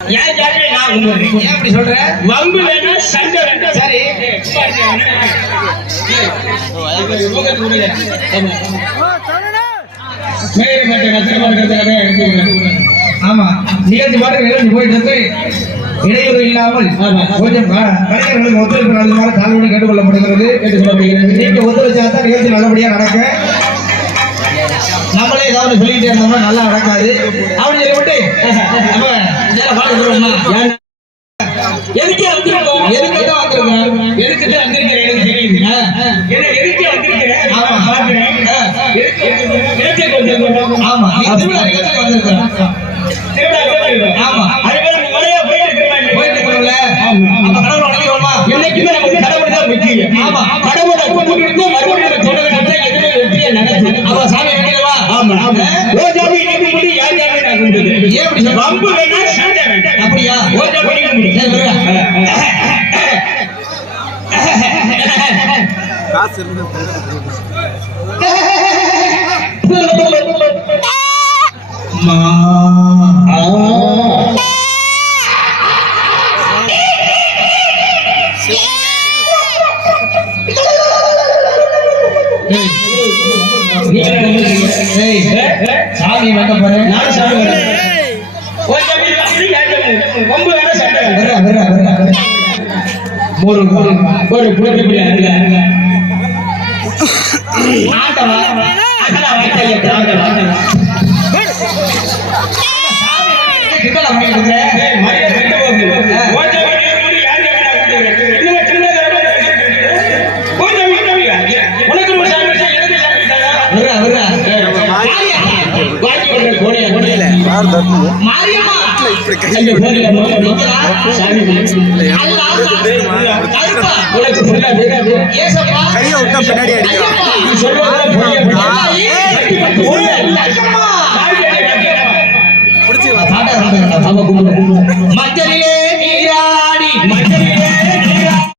ஏன் ஜாதியை நான் கும்பிடுறேன் ஏன் அப்படி ஆமா. நிகழ்ச்சி பாட்டு நிகழ்ச்சி போயிட்டு இடையூறு இல்லாமல் கொஞ்சம் கலைஞர்களுக்கு ஒத்துழைப்பு நல்லதுமாறு தாழ்வுடன் கேட்டுக்கொள்ளப்படுகிறது. கேட்டுக்கொள்ளப்படுகிறது. நீங்க ஒத்துழைச்சா தான் நிகழ்ச்சி நல்லபடியா நடக்க நம்மளே ஏதாவது சொல்லிட்டே இருந்தோம்னா நல்லா நடக்காது பாட்டு சொல்லுவோமா? எதுக்கே வந்திருக்கோம் எதுக்கு தான் வந்திருக்கோம் எதுக்கு தான் வந்திருக்கிறேன் எனக்கு தெரியுது எதுக்கே வந்திருக்கிறேன் ஆமா. பார்க்கிறேன். எதுக்கு ஆமா திருவிழா வந்திருக்கிறோம் திருவிழா. ஆமா. அதுக்கு நம்ம முறையா போயிட்டு இருக்கிறோம் போயிட்டு இருக்கிறோம்ல. அப்ப கடவுள் வணங்கிடுவோமா என்னைக்குமே நமக்கு கடவுள் தான் முக்கியம் ஆமா. யார் நான்? வம்பு வேணா சண்டை வேண்டாம் அப்படியா? சரி, வருங்க. சாமி வந்த போறேன் நான் சாமி வரேன். ஒரு ஒரு புலி அருக தரமா ஓஜா வீடியோ உனக்கு கைய விட்டா பின்னாடி அடிக்கலாம் மத்திய